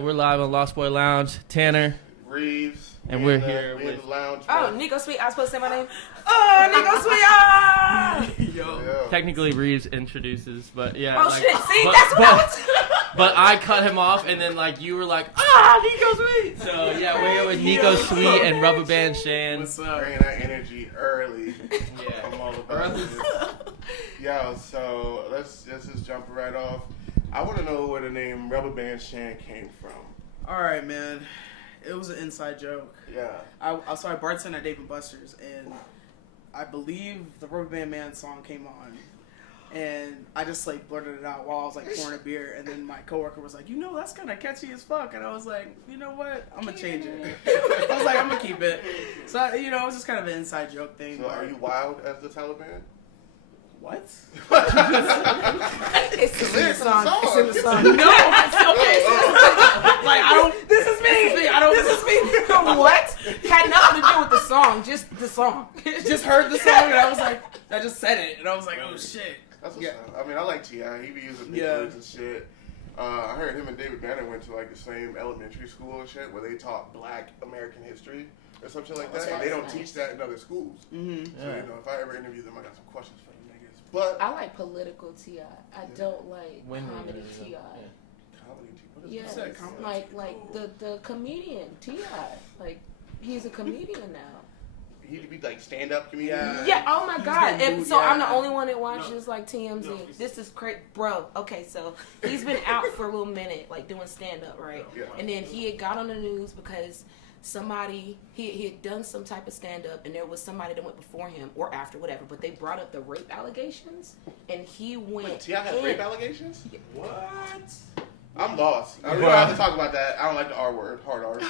We're live on Lost Boy Lounge. Tanner. Reeves. And we're here with... the lounge. Oh, Nico Sweet. I was supposed to say my name? Oh, Nico Sweet. Ah! Yo. Technically, Reeves introduces, but yeah. Oh, shit. See, that's what I was... But I cut him off, and then, like, you were like, Nico Sweet. So, yeah, we're here with Nico Sweet and RUBBABANDSHAN. What's up? Bringing that energy early. Yeah. I'm all about this. Yo, so let's just jump right off. I want to know where the name RUBBABANDSHAN came from. All right, man. It was an inside joke. Yeah. I bartended at Dave & Buster's, and I believe the Rubber Band Man song came on, and I just like blurted it out while I was like pouring a beer, and then my coworker was like, "You know, that's kind of catchy as fuck," and I was like, "You know what? I'm gonna change it." I was like, "I'm gonna keep it." So it was just kind of an inside joke thing. So are you wild as the Taliban? What? It's in the song. It's in the song. No, it's okay. Like I don't. This is me. I don't. This is me. What? Had nothing to do with the song. Just the song. Just heard the song and I was like, I just said it and I was like, oh shit. That's what's up. I mean, I like T.I. He be using big words and shit. I heard him and David Banner went to like the same elementary school and shit where they taught Black American history or something like that. And they don't teach that in other schools. Mm-hmm. So if I ever interview them, I got some questions for them niggas. But I like political T.I. I don't like comedy T.I. Comedy T.I. What is Yes, that? like the comedian T.I. Like he's a comedian now. He'd be like stand-up comedian. Yeah. Oh my God. And so I'm the only one that watches like TMZ. No. This is crazy, bro. Okay, so he's been out for a little minute, like doing stand-up, right? Yeah. And then he had got on the news because somebody he had done some type of stand-up, and there was somebody that went before him or after, whatever. But they brought up the rape allegations, and he went. Wait, T.I. has rape allegations? Yeah. What? I'm lost. We don't have to talk about that. I don't like the R word, hard R.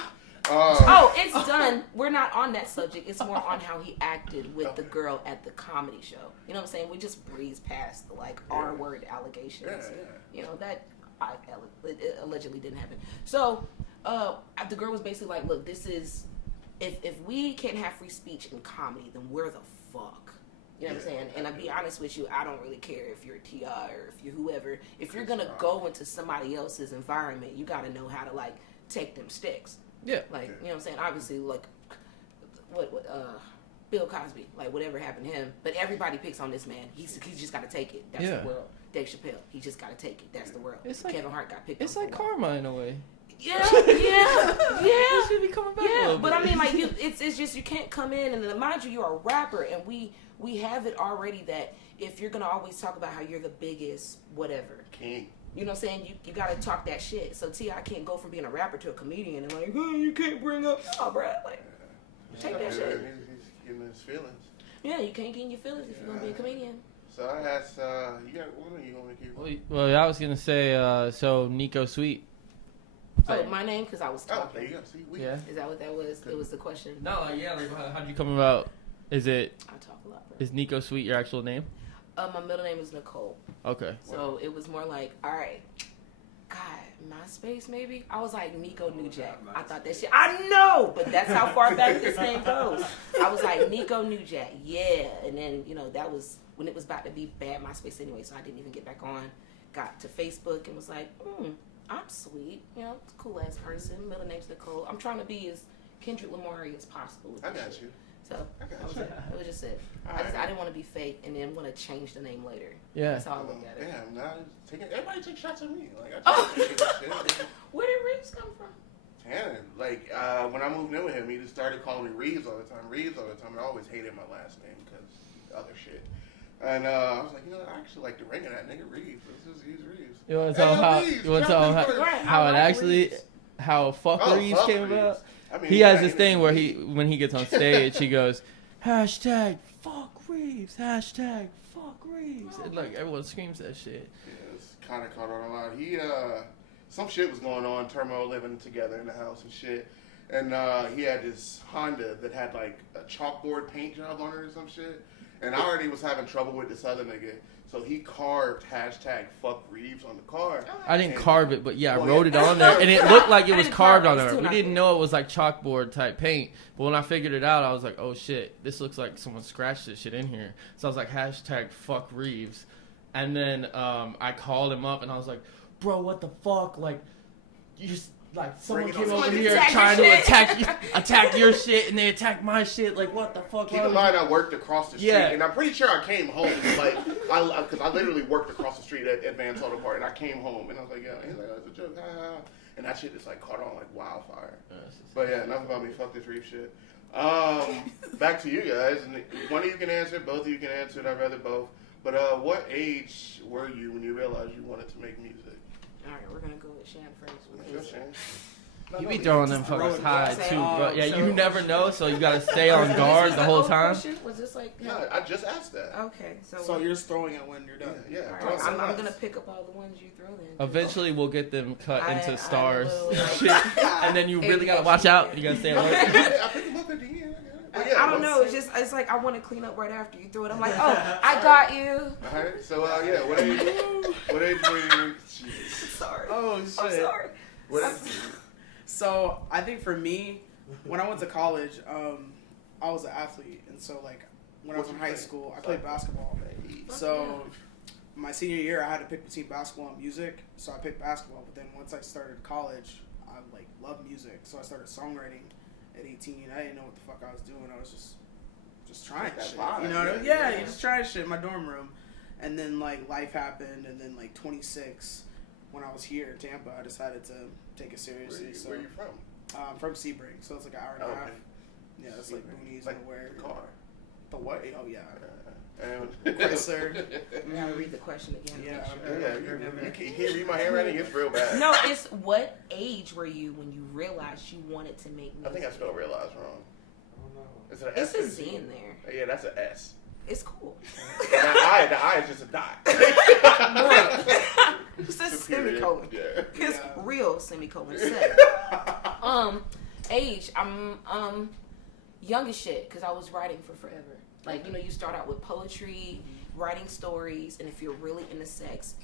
Oh, it's done. We're not on that subject. It's more on how he acted with the girl at the comedy show. You know what I'm saying? We just breeze past the like R word allegations. You know that it allegedly didn't happen. So the girl was basically like, "Look, this is if we can't have free speech in comedy, then where the fuck?" You know what I'm saying? And I'll be honest with you, I don't really care if you're a T.I. or if you're whoever. If you're gonna go into somebody else's environment, you gotta know how to like take them sticks. Yeah. Like, you know what I'm saying? Obviously, like, Bill Cosby, like, whatever happened to him. But everybody picks on this man. He's just got to take it. That's the world. Dave Chappelle, he just got to take it. That's the world. It's like, Kevin Hart got picked on. It's like karma in a way. Yeah. You should be coming back a little but bit. I mean, like, it's just, you can't come in, and mind you, you're a rapper, and we have it already that if you're going to always talk about how you're the biggest whatever. King. You know what I'm saying? You gotta talk that shit. So T.I. can't go from being a rapper to a comedian and like, oh, you can't bring up, oh, bro, like, take that shit. He's getting his feelings. Yeah, you can't get in your feelings if you're gonna be a comedian. So I asked, you got one or you want me to keep one? Well, I was gonna say, so Nico Sweet. Oh, my name? Because I was Oh, talking. there you go. See, Is that what that was? It was the question. No, like how'd you come about? Is it? I talk a lot, bro. Is Nico Sweet your actual name? My middle name is Nicole. Okay. So it was more like, all right, God, MySpace maybe? I was like Nico New Jack. I thought that shit. I know, but that's how far back this name goes. I was like Nico New Jack, yeah. And then that was when it was about to be bad MySpace anyway, so I didn't even get back on. Got to Facebook and was like, I'm sweet, cool ass person. Middle name's Nicole. I'm trying to be as Kendrick Lamar as possible. I got you. So that was just it. I didn't want to be fake and then want to change the name later. Yeah. That's how I look at it. Damn, now everybody take shots at me. Like, Where did Reeves come from? Tanner. Like, when I moved in with him, he just started calling me Reeves all the time. And I always hated my last name because other shit. And I was like, I actually like the ring of that nigga Reeves. He's Reeves. You want to tell him how fuck Reeves came about? I mean, he has this thing where when he gets on stage, he goes, hashtag fuck Reeves, hashtag fuck Reeves. And like everyone screams that shit. Yeah, it's kind of caught on a lot. Some shit was going on, turmoil living together in the house and shit. And he had this Honda that had like a chalkboard paint job on it or some shit. And I already was having trouble with this other nigga. So he carved hashtag fuck Reeves on the car. I didn't carve it, but yeah, I wrote it on there. And it looked like it was carved on there. We didn't know it was like chalkboard type paint. But when I figured it out, I was like, oh shit, this looks like someone scratched this shit in here. So I was like, hashtag fuck Reeves. And then I called him up and I was like, bro, what the fuck? Like, like someone Bring it came on. over Someone here attack trying your to shit. attack your shit, and they attack my shit. Like, what the fuck? Keep in mind, I worked across the street, Yeah. and I'm pretty sure I came home, like, because I literally worked across the street at Advanced Auto Part, and I came home, and I was like, yeah, he's like, oh, it's a joke, ha, ha, ha. And that shit just, like, caught on like wildfire. But yeah, enough about me, fuck this reef shit. Back to you guys, and one of you can answer, both of you can answer, and I'd rather both. But what age were you when you realized you wanted to make music? All right, we're gonna go with Shan first. Go, Shane. You be throwing them Just fuckers throwing high them. too, bro. Yeah, So- you never know, so you gotta stay on guard the whole time. Was this like? No, I just asked that. Okay, So you're just throwing it when you're done. Yeah, All throw right, some I'm nuts. gonna pick up all the ones you throw then. Eventually, we'll get them cut into I'm stars a little, and shit, and then you really gotta watch out. You gotta stay alert. I picked him up at the end. But yeah, I don't know. It's like I want to clean up right after you throw it. I'm like, oh, I got you. All right, so yeah, what age were you? Jeez. Sorry. Oh shit. I'm sorry. What So I think for me, when I went to college, I was an athlete, and so like when I was What'd in you high play? school, I played basketball. So my senior year, I had to pick between basketball and music, so I picked basketball. But then once I started college, I like loved music, so I started songwriting at 18. I didn't know what the fuck I was doing. I was just trying That shit. vibe, You know what I mean? yeah. Yeah, you just trying shit in my dorm room. And then like life happened, and then like 26, when I was here in Tampa, I decided to take it seriously. Where you from? I'm from Sebring, so it's like an hour and a half. Okay. Yeah, it's like boonies Like nowhere. the car. The what? Oh yeah. And Chrysler. I gotta read the question again. Yeah, you can't read my handwriting. It's real bad. No, it's what age were you when you realized you wanted to make music? I think I spelled realize wrong. Is it an It's S or a Z in there. Yeah, that's an S. It's cool. And the I is just a dot. It's a Superior. semicolon. Yeah. It's Yeah. real semicolon set. Age, I'm young as shit because I was writing for forever. Like, you know, you start out with poetry, writing stories, and if you're really into sex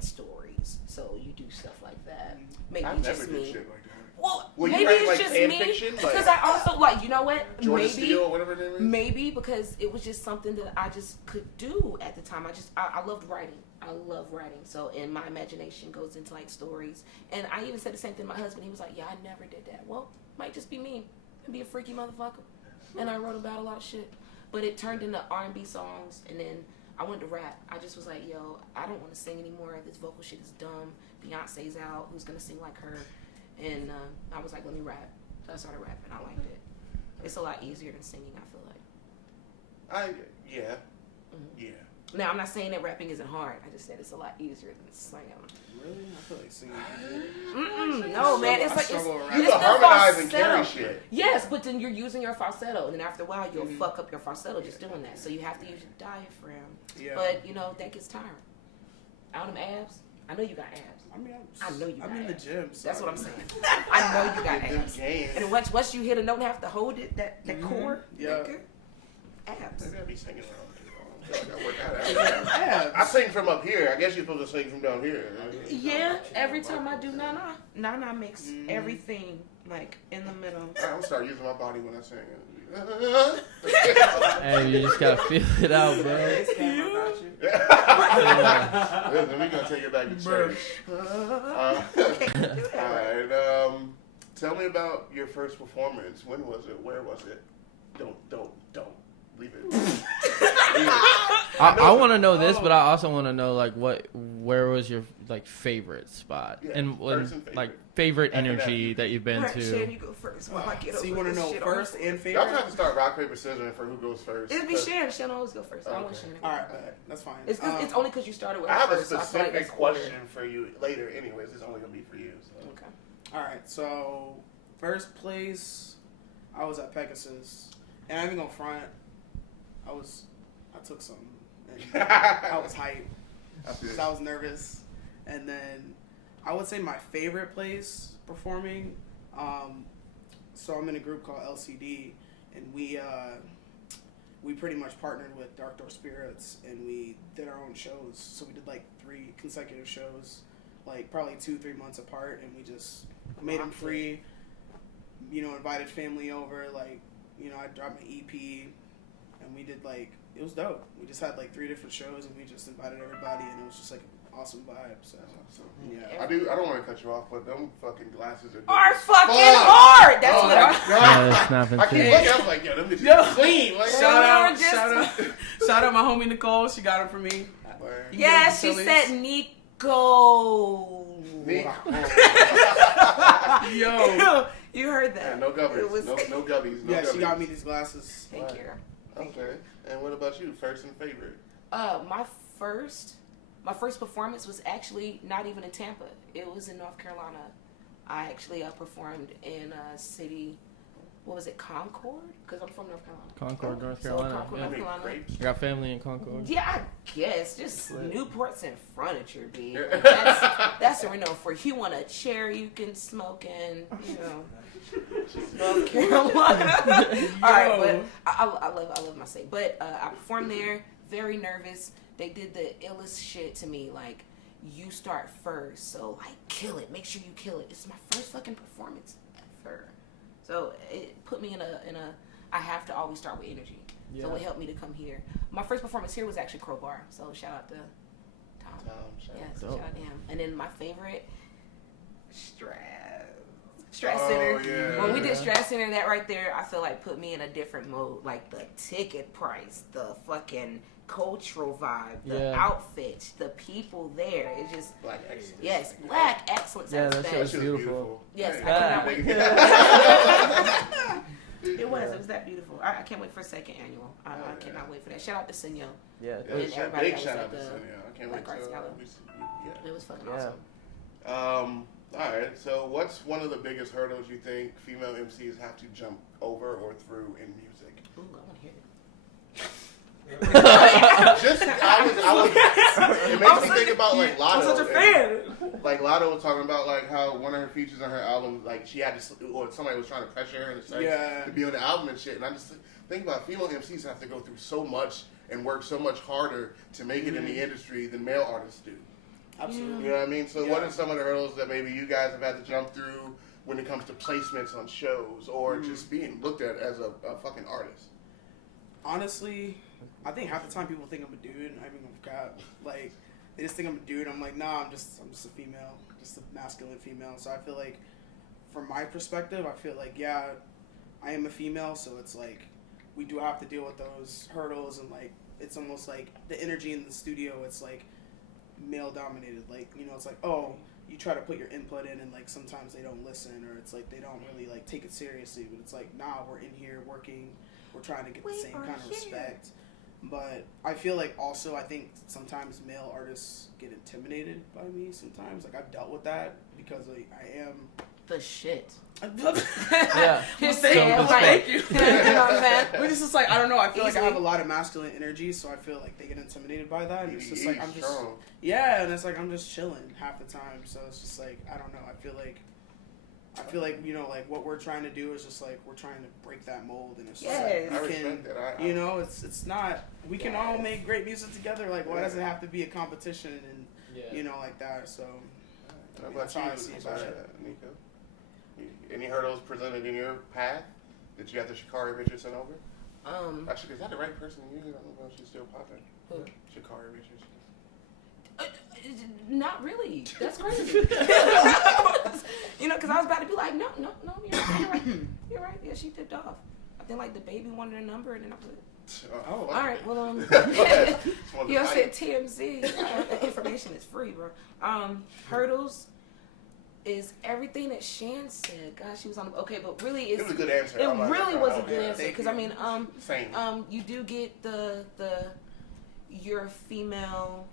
stories. So you do stuff like that. Maybe I never just did me. shit like that. Well, Well, you maybe write, it's like, just fan me fiction? Like- because I also like, you know what? Georgia Maybe Steele, whatever her name is. maybe because it was just something that I just could do at the time. I loved writing. I love writing. So, and my imagination goes into like stories. And I even said the same thing to my husband. He was like, yeah, I never did that. Well, might just be me and be a freaky motherfucker. And I wrote about a lot of shit. But it turned into R&B songs, and then I went to rap. I just was like, yo, I don't want to sing anymore. This vocal shit is dumb. Beyonce's out. Who's going to sing like her? And I was like, let me rap. So I started rapping. I liked it. It's a lot easier than singing, I feel like. Yeah. Mm-hmm. Yeah. Now, I'm not saying that rapping isn't hard. I just said it's a lot easier than singing. Really? I feel like singing. No, man. It's I like struggle it's, around. You it's can the harmonize and falsetto. carry shit. Yes, but then you're using your falsetto, and then after a while, you'll fuck up your falsetto just doing that. So you have to use your diaphragm. Yeah. But you know that gets tiring. Out them abs. I know you got abs. I mean, I know you got I'm in the abs. gym. So That's what I'm saying. I know you got Them abs. games. And once you hit a note and have to hold it, that core, Yeah. nigga, abs. Maybe I be singing wrong. I gotta work that out. Yeah. I sing from up here. I guess you're supposed to sing from down here. Yeah, every time I do Nana makes everything like in the middle. I'm gonna start using my body when I sing. Hey, you just gotta feel it out, bro. Listen, we gonna take it back to church. Alright, tell me about your first performance. When was it? Where was it? Don't. Leave it. I want to know this, but I also want to know like where was your like favorite spot Yeah, and first and favorite. like favorite After energy that, that you've been Alright, Shan, to. you go first. While I get So you over want to this know shit first on- and Y'all favorite? have to start rock paper scissors for who goes first. It'd be Shan. Shan always go first. I want Okay. Shan. All right, bet. That's fine. It's only because you started with I her have a first, so I feel like specific that's question order. for you later. Anyways, it's only gonna be for you. So. Okay. All right, so first place, I was at Pegasus, and I ain't even gonna front. I took some. And I was hyped. So I was nervous, and then I would say my favorite place performing. So I'm in a group called LCD, and we pretty much partnered with Dark Door Spirits, and we did our own shows. So we did like 3 consecutive shows, like probably 2-3 months apart, and we just made them free. You know, invited family over. Like, you know, I dropped my EP, and we did like, it was dope. We just had like 3 different shows, and we just invited everybody, and it was just like awesome vibe. So I don't want to cut you off, but them fucking glasses are fucking hard. That's what I keep looking. I was like, yo, them bitches clean. Like, shout out my homie Nicole. She got them for me. Yeah, she said Nico. Yo, you heard that? Yeah, no gubbies. No gubbies. No gubbies. She got me these glasses. Thank you. Okay. And what about you? First and favorite? My first performance was actually not even in Tampa. It was in North Carolina. I actually performed in a city. What was it, Concord? Because I'm from North Carolina. Concord, North Carolina. So Concord, North Carolina. I got family in Concord. Yeah, I guess. Just Newports and furniture, B. Yeah. That's what we know for. If you want a chair you can smoke in, North Carolina. All right, but I love my state. But I performed there, very nervous. They did the illest shit to me, like, you start first, so, like, kill it. Make sure you kill it. It's my first fucking performance ever. So it put me in a I have to always start with energy. Yeah. So it helped me to come here. My first performance here was actually Crowbar. So shout out to Tom. Shout out to him. And then my favorite, Strat Center. Yeah. When we did Strat Center, that right there, I feel like put me in a different mode. Like the ticket price, the fucking cultural vibe, the outfits, the people there. It's just Black excellence. Yes, black excellence. Yeah, that shit was beautiful. Yes, I cannot wait. It was that beautiful. I can't wait for second annual. I cannot wait for that. Shout out to Senyo. Yeah, and everybody big shout out to the Senyo. I can't wait to It was fucking awesome. All right. So, what's one of the biggest hurdles you think female MCs have to jump over or through in music? Ooh, I want to hear it. It makes me think about like Lotto. I'm such a fan. Like Lotto was talking about like how one of her features on her album, like she had to, or somebody was trying to pressure her to be on the album and shit. And I just think about female MCs have to go through so much and work so much harder to make it in the industry than male artists do. Absolutely. You know what I mean? So what are some of the hurdles that maybe you guys have had to jump through when it comes to placements on shows or just being looked at as a fucking artist? Honestly, I think half the time people think I'm a dude. I mean, like, they just think I'm a dude. I'm like, nah, I'm just a female, just a masculine female. So I feel like, from my perspective, I feel like, yeah, I am a female. So it's like, we do have to deal with those hurdles, and like, it's almost like the energy in the studio. It's like male dominated. Like, it's like, oh, you try to put your input in, and like sometimes they don't listen, or it's like they don't really like take it seriously. But it's like, nah, we're in here working. We're trying to get the same kind of respect. But I feel like also, I think sometimes male artists get intimidated by me sometimes. Like, I've dealt with that because I am the shit. Yeah. Thank you. You know what I'm saying? But it's just like, I don't know. I feel like I have a lot of masculine energy, so I feel like they get intimidated by that. And it's just like, I'm just, and it's like, I'm just chilling half the time. So it's just like, I don't know. I feel like, like what we're trying to do is just like, we're trying to break that mold, and it's just like, I respect that. It's not, we can all make great music together. Like, why does it have to be a competition and, like that? So, that's how I see it. Nico? Any hurdles presented in your path that you got the Sha'Carri Richards sent over? Actually, is that the right person to use? I don't know if she's still popping. Who? Sha'Carri Richards. Not really. That's crazy. Because I was about to be like, no, you're right. Yeah, she dipped off. I think like the baby wanted her number, and then I was like, all right, well, you said TMZ. Information is free, bro. Hurdles is everything that Shan said. God, she was on. Okay, but really, it was a good answer. It really was a good answer because I mean, same. You do get the you're female.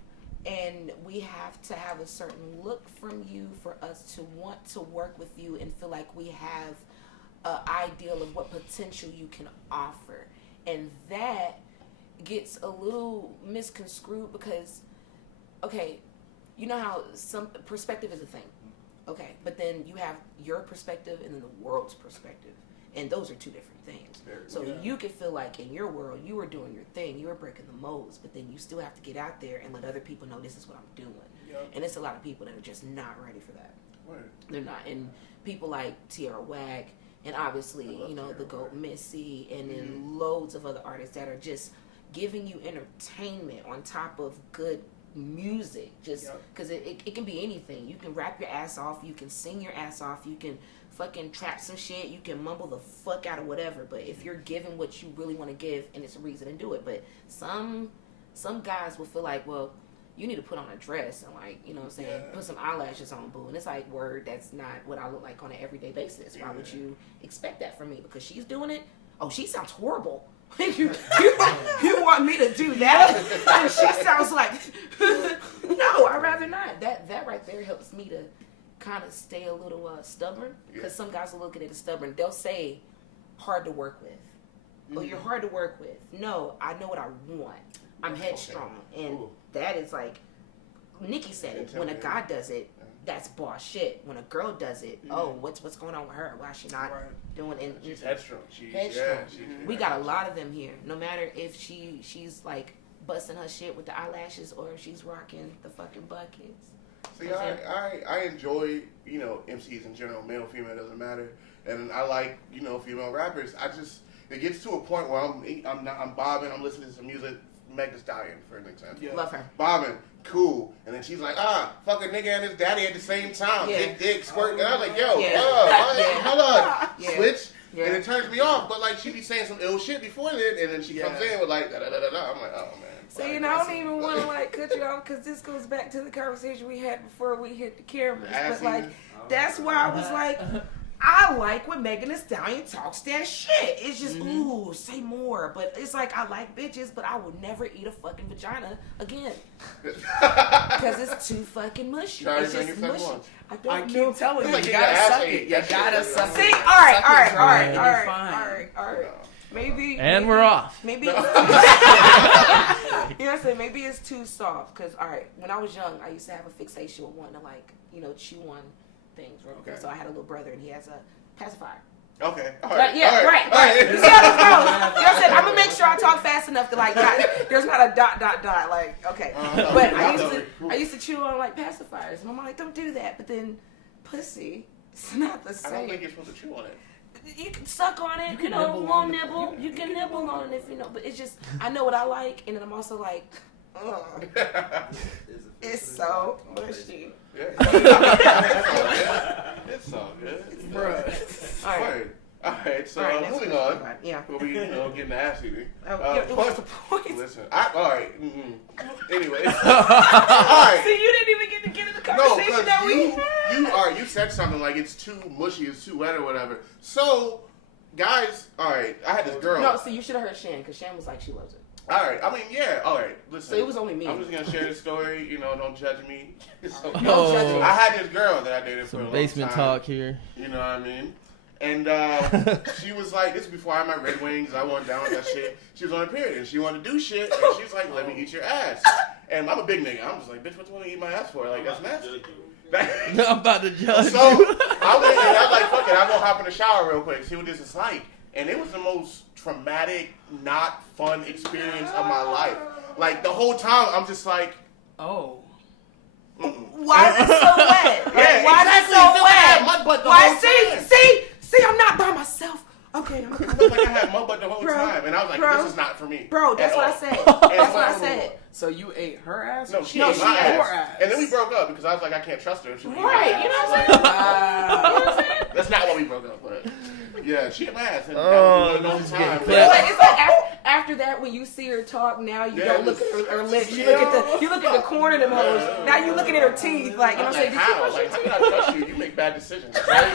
And we have to have a certain look from you for us to want to work with you and feel like we have an ideal of what potential you can offer. And that gets a little misconstrued because, okay, you know how some perspective is a thing. Okay, but then you have your perspective and then the world's perspective. And those are two different things. So you could feel like in your world, you were doing your thing, you were breaking the molds, but then you still have to get out there and let other people know this is what I'm doing. Yep. And it's a lot of people that are just not ready for that. Right. They're not. And people like Tierra Whack, and obviously, the GOAT Missy, and then loads of other artists that are just giving you entertainment on top of good music, just because it can be anything. You can rap your ass off, you can sing your ass off, you can fucking trap some shit, you can mumble the fuck out of whatever, but if you're giving what you really want to give, and it's a reason to do it. But some guys will feel like, well, you need to put on a dress and, like, you know what I'm saying, put some eyelashes on, boo. And it's like, word, that's not what I look like on an everyday basis. Why would you expect that from me? Because she's doing it? Oh, she sounds horrible. you want me to do that? And she sounds like, no, I'd rather not. That right there helps me to kind of stay a little stubborn. Because some guys will look at it as stubborn. They'll say, hard to work with. Oh, you're hard to work with. No, I know what I want. I'm headstrong. And that is like, Nikki said it. When a guy does it, that's boss shit. When a girl does it, oh, what's going on with her? Why is she not doing it? She's headstrong. We got a lot of them here. No matter if she's like busting her shit with the eyelashes or if she's rocking the fucking buckets. See, I enjoy, you know, MCs in general, male, female, doesn't matter. And I like, you know, female rappers. It gets to a point where I'm bobbing, I'm listening to some music. Meg Thee Stallion, for an example. Love her. Bobbing, cool. And then she's like, fuck a nigga and his daddy at the same time. Big dick, squirt. And I was like, yo, hold on. Switch. And it turns me off. But, like, she be saying some ill shit before then, and then she comes in with, like, da-da-da-da-da. I'm like, oh, man. See, and I don't even want to, like, cut you off, because this goes back to the conversation we had before we hit the cameras. But, like, that's why I was like, I like when Megan Thee Stallion talks that shit. It's just, ooh, say more. But it's like, I like bitches, but I will never eat a fucking vagina again. Because it's too fucking mushy. It's just mushy. I keep telling you, you gotta suck it. You gotta suck it. See, all right. Maybe. And we're off. Maybe. You know what I'm saying? Maybe it's too soft. Because, all right, when I was young, I used to have a fixation with wanting to, like, you know, chew on things. Right? So I had a little brother, and he has a pacifier. Okay. All right. Right. You see how this goes? You know what I'm saying? I'm gonna make sure I talk fast enough to, like, there's not a ... Like, okay. But I used to chew on, like, pacifiers, and I'm like, don't do that. But then, pussy, it's not the same. I don't think you're supposed to chew on it. You can suck on it, you know, won't nibble. You can nibble on it if you know. But it's just, I know what I like, and then I'm also like, it's so mushy. It's all good. Bruh. All right, so moving on. Yeah. We'll be, getting the ass eating. What's the point? Listen, all right. Anyway. All right. See, you didn't even get to get in the conversation that we had. You said something like it's too mushy, it's too wet or whatever. So, guys, all right, I had this girl. No, see, you should have heard Shan, because Shan was like, she loves it. All right, I mean, yeah, all right. Listen, so it was only me. I'm just gonna share this story. Don't judge me. Don't judge me. I had this girl that I dated for a long time. Basement talk here. You know what I mean? And she was like, this is before I had my Red Wings. I went down with that shit. She was on her period and she wanted to do shit. And she's like, let me eat your ass. And I'm a big nigga. I'm just like, bitch, what do you want to eat my ass for? Like, that's nasty. I'm about to judge so you. I went and I was like, fuck it. I'm going to hop in the shower real quick, see what this is like. And it was the most traumatic, not fun experience of my life. Like, the whole time, I'm just like, oh. Why is it so wet? Yeah, why is it so wet? Mud butt the Why? whole time. See, I'm not by myself. Okay. I felt like I had mud butt the whole time, and I was like, this is not for me. Bro, that's what I said. That's what I said. So you ate her ass? No, she ate my ass. And then we broke up because I was like, I can't trust her. Right, you know what I'm saying? That's not why we broke up, but yeah, she ate my ass. And this is getting clipped. It's like after that, when you see her talk, now you don't look at her lips. You look at the corner of them hoes. Now you looking at her teeth, like, you know what I'm saying? How? Like, how can I trust you? You make bad decisions, right?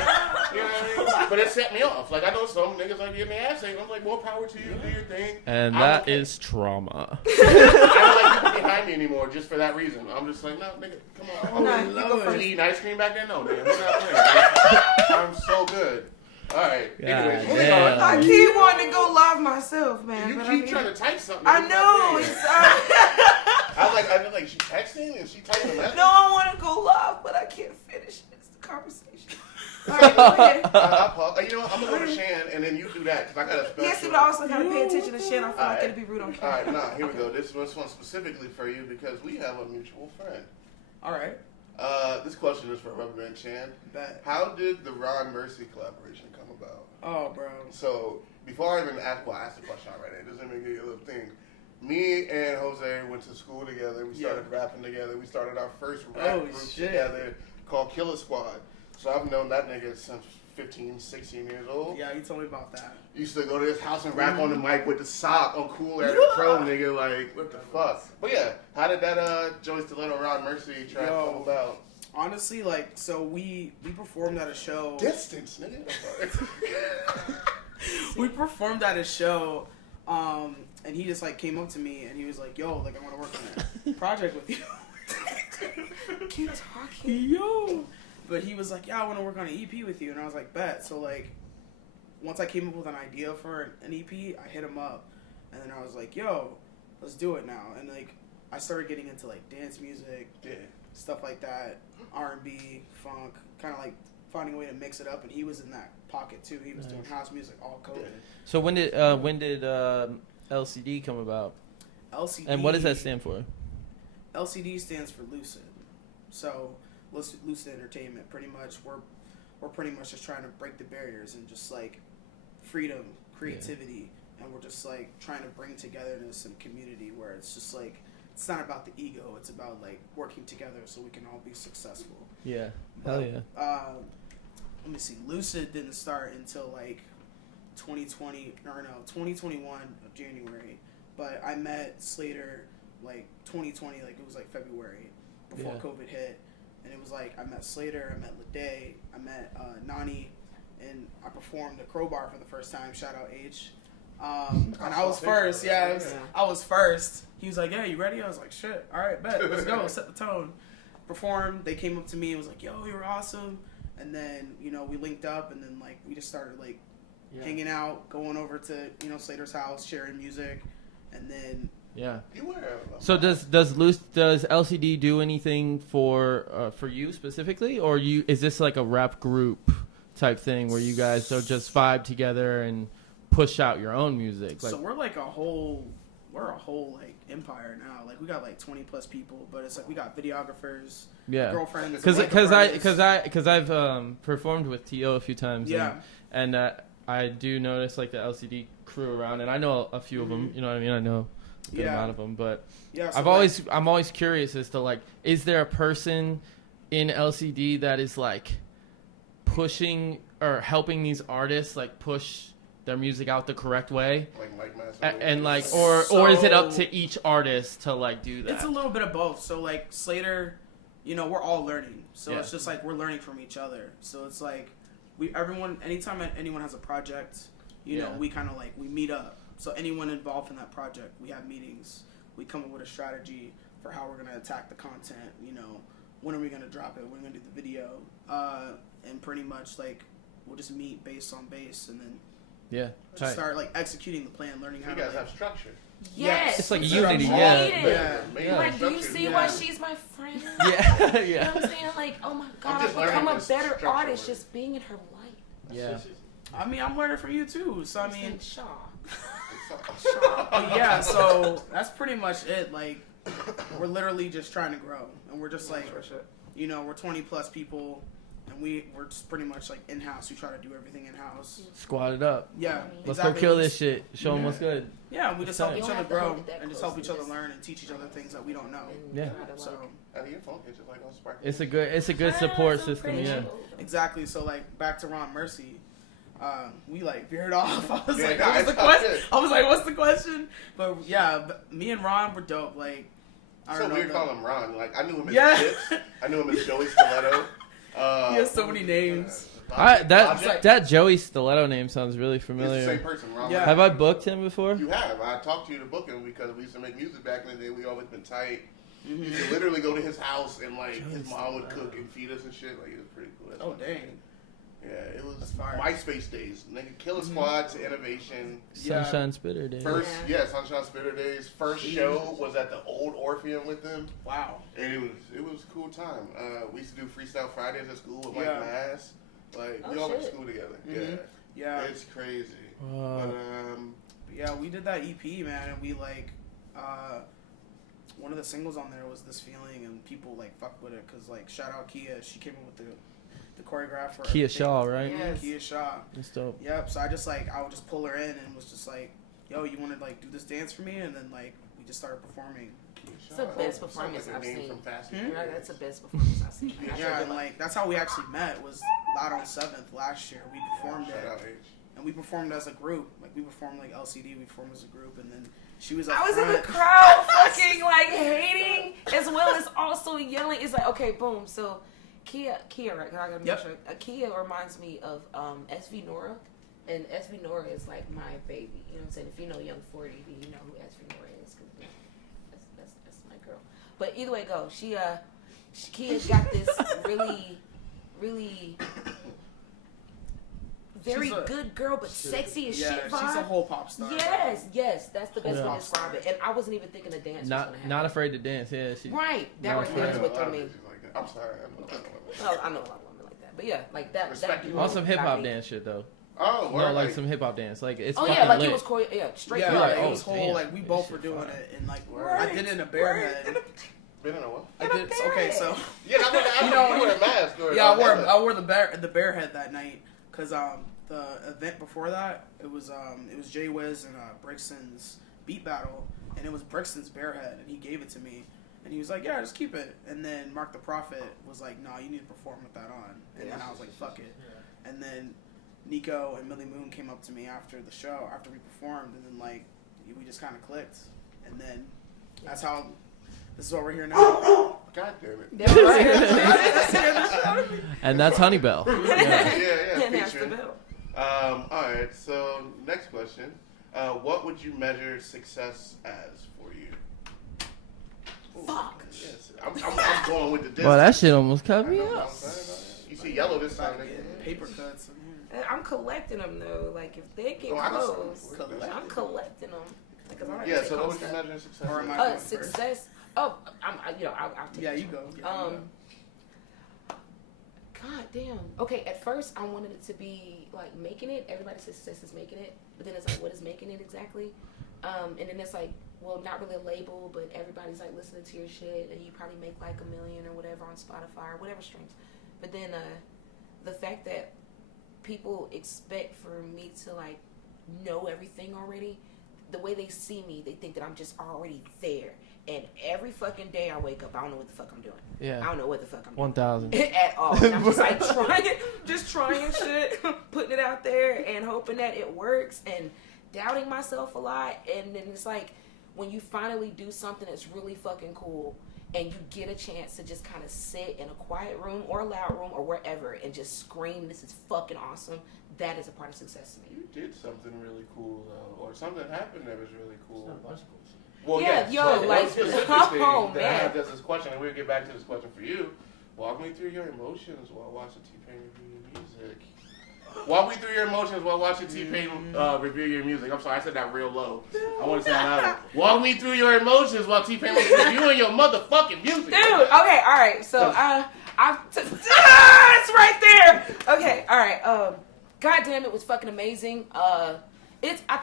You know what I mean? But it set me off. Like, I know some niggas like getting their ass ate. I'm like, more power to you. Do your thing. And that is trauma. I don't like people behind me anymore just for that reason. I'm just like, no, nigga, come on. You eating ice cream back there? No, man. We're not playing. I'm so good. All right. Anyways, moving on. I keep wanting to go live myself, man. You keep trying to type something. I know. I was like, she texting and she typing a message. No, I want to go live, but I can't finish it. It's the conversation. All right, go ahead. You know what? I'm going to go to Shan and then you do that because I got a special. Yes, but I also got to pay attention to Shan. I feel like it'd be rude on camera. All right, here we go. This one's specifically for you because we have a mutual friend. All right. This question is for RUBBABANDSHAN. How did the Ron Mercy collaboration come about? Oh, bro. So, before I even ask, I asked the question already. It doesn't even give you a little thing. Me and Jose went to school together. We started rapping together. We started our first rap group together called Killer Squad. So I've known that nigga since 15, 16 years old. Yeah, you told me about that. Used to go to his house and rap on the mic with the sock on Cool at Pro, nigga. Like, what the fuck? But yeah, how did that Joey Stiletto Ron Mercy track come about? Honestly, like, so we performed at a show. Distance, nigga. We performed at a show, and he just like came up to me and he was like, "Yo, like I want to work on a project with you." Keep talking. Yo. But he was like, "Yeah, I want to work on an EP with you," and I was like, "Bet." So like, once I came up with an idea for an EP, I hit him up, and then I was like, "Yo, let's do it now." And like, I started getting into like dance music, stuff like that, R&B, funk, kind of like finding a way to mix it up. And he was in that pocket too. He was doing house music all COVID. So when did LCD come about? LCD. And what does that stand for? LCD stands for Lucid. So Lucid Entertainment. Pretty much, we're pretty much just trying to break the barriers and just like freedom, creativity, and we're just like trying to bring togetherness and community where it's just like it's not about the ego. It's about like working together so we can all be successful. Yeah. Hell yeah. Let me see. Lucid didn't start until like 2021 of January. But I met Slater like 2020, like it was like February before COVID hit. And it was like I met Slater, I met Lede, I met Nani, and I performed the Crowbar for the first time. Shout out H. And I was first. I was first. He was like, "Yeah, you ready?" I was like, "Shit, all right, bet, let's go." Set the tone. Performed. They came up to me and was like, "Yo, you were awesome." And then we linked up, and then like we just started like hanging out, going over to Slater's house, sharing music, and then. Yeah. You were. So does LCD do anything for you specifically, or is this like a rap group type thing where you guys don't just vibe together and push out your own music? Like, so we're like a whole like empire now. Like we got like 20 plus people, but it's like we got videographers, girlfriends. Because I've performed with T.O. a few times. And I do notice like the LCD crew around, and I know a few of them. You know what I mean? I know a good amount of them, but I'm always curious as to like, is there a person in LCD that is like pushing or helping these artists like push their music out the correct way, like and like, or is it up to each artist to like do that? It's a little bit of both. So like Slater, we're all learning, so it's just like we're learning from each other. So it's like anytime anyone has a project, we kind of like we meet up. So anyone involved in that project, we have meetings. We come up with a strategy for how we're gonna attack the content. When are we gonna drop it? When are we gonna do the video? And pretty much like we'll just meet base on base, and then start like executing the plan, learning how. You guys have structure. Yes, it's like unity. Like, do you see why she's my friend? Yeah. You know what I'm saying? Like, oh my God, I've become a better artist just being in her life. Yeah. I mean, I'm learning from you too. So I mean, Shaw. Yeah, so that's pretty much it. Like, we're literally just trying to grow, and we're just like, we're 20 plus people, and we're just pretty much like in house. We try to do everything in house. Squad it up. Yeah, let's go kill this shit. Show them what's good. Yeah, we just help each other grow and just help each other learn and teach each other things that we don't know. Yeah. So it's a good support system. Yeah. Exactly. So like back to Ron Mercy. We like veered off. I was like, what's the question? I was like, what's the question? But yeah, me and Ron were dope. Like, I don't know. So weird calling him Ron. Like, I knew him as Chips. I knew him as Joey Stiletto. He has so many names. That Joey Stiletto name sounds really familiar. It's the same person, Ron. Yeah. Have I booked him before? You have. I talked to you to book him because we used to make music back in the day. We always been tight. You could literally go to his house and like his mom would cook and feed us and shit. Like, it was pretty cool. Oh dang. Yeah, it was MySpace days. Nigga, Killer Squad to Innovation. Sunshine Spitter Days. Sunshine Spitter Days. First show was at the old Orpheum with them. Wow. And it was a cool time. We used to do Freestyle Fridays at school with Mike Mass. Like, we all went to school together. Yeah. It's crazy. But, yeah, we did that EP, man, and we like, one of the singles on there was This Feeling, and people like fucked with it, cause like, shout out Kia, she came in with the choreographer. Kia Shaw, right? Yeah, Kia Shaw. That's dope. Yep. So I would just pull her in and was just like, "Yo, you want to like do this dance for me?" And then like we just started performing. It's the best performance Sounds I've like a name seen. from Fast and Right, Furious. that's the best performance I've seen. Yeah, and like that's how we actually met. Was Loud on 7th last year. We performed Shout out it, H. and we performed as a group. Like we performed like LCD. We performed as a group, and then she was. Up I was in front. the crowd fucking like hating as well as also yelling. It's like, okay, boom. So Kia, right? I gotta make sure. Kia reminds me of SV Nora. And SV Nora is like my baby. You know what I'm saying? If you know Young 40, then you know who SV Nora is. Cause that's my girl. But either way it goes, Kia got this really, really very good girl, but sexy as shit vibe. She's a whole pop star. Yes, that's the best way to describe it. And I wasn't even thinking a dance was gonna happen. Not afraid to dance. Yeah, Right, that right there is what threw me. I'm sorry. I know Oh, I know a lot of women like that, but yeah, like that. Respect that you. on some hip hop got me. dance shit though. Oh, No, like some hip hop dance. Like it's Oh fucking yeah, like lit. it was straight. Yeah, You're like, like, it was oh, whole damn, like we this both shit were doing fire. it, and like Right. I did it in a bear head. Been in a what? I did okay, so Yeah, I wore a mask. yeah, I wore the bear head that night because the event before that it was Jay Wiz and Brixton's beat battle, and it was Brixton's bear head, and he gave it to me. And he was like, yeah, just keep it. And then Mark the Prophet was like, no, you need to perform with that on. And then I was like, fuck it. And then Nico and Millie Moon came up to me after the show, after we performed, and then like we just kind of clicked. And then that's how. This is why we're here now. God damn it. That's right. And that's Honeybell. Yeah. Yeah, And that's the featuring. bell. All right. So next question: what would you measure success as for you? Ooh, Fuck. Yes, I'm going with the distance. Well, that shit almost cut I me know what up. I'm saying. You see yellow this time. Paper cuts. I'm collecting them though. Like if they get Oh, I got close, something for you. I'm collecting them. Because I Yeah. So what would you measure success Or am as? I going first? Success. Oh, I'll take. Yeah, this you one. go. God damn. Okay, at first I wanted it to be like making it. Everybody says success is making it, but then it's like, what is making it exactly? And then it's like, well, not really a label, but everybody's like listening to your shit, and you probably make like $1 million or whatever on Spotify or whatever streams. But then the fact that people expect for me to like know everything already, the way they see me, they think that I'm just already there. And every fucking day I wake up, I don't know what the fuck I'm doing. I Yeah. don't know what the fuck I'm doing. 1,000. At all. And I'm just like trying shit, putting it out there and hoping that it works and doubting myself a lot. And then it's like when you finally do something that's really fucking cool and you get a chance to just kind of sit in a quiet room or a loud room or wherever and just scream, this is fucking awesome. That is a part of success to me. You did something really cool though, or something happened that was really cool. A bunch of cool shit. Well, Yeah, yes, yo, but like, one specific oh, thing that I man. have just this question, and we'll get back to this question for you. Walk me through your emotions while watching T-Pain review your music. Walk me through your emotions while watching T-Pain review your music. I'm sorry, I said that real low. I want to say that louder. Walk me through your emotions while T-Pain was reviewing your motherfucking music. Dude, okay, all right. So it's right there. Okay, all right. God damn, it was fucking amazing. I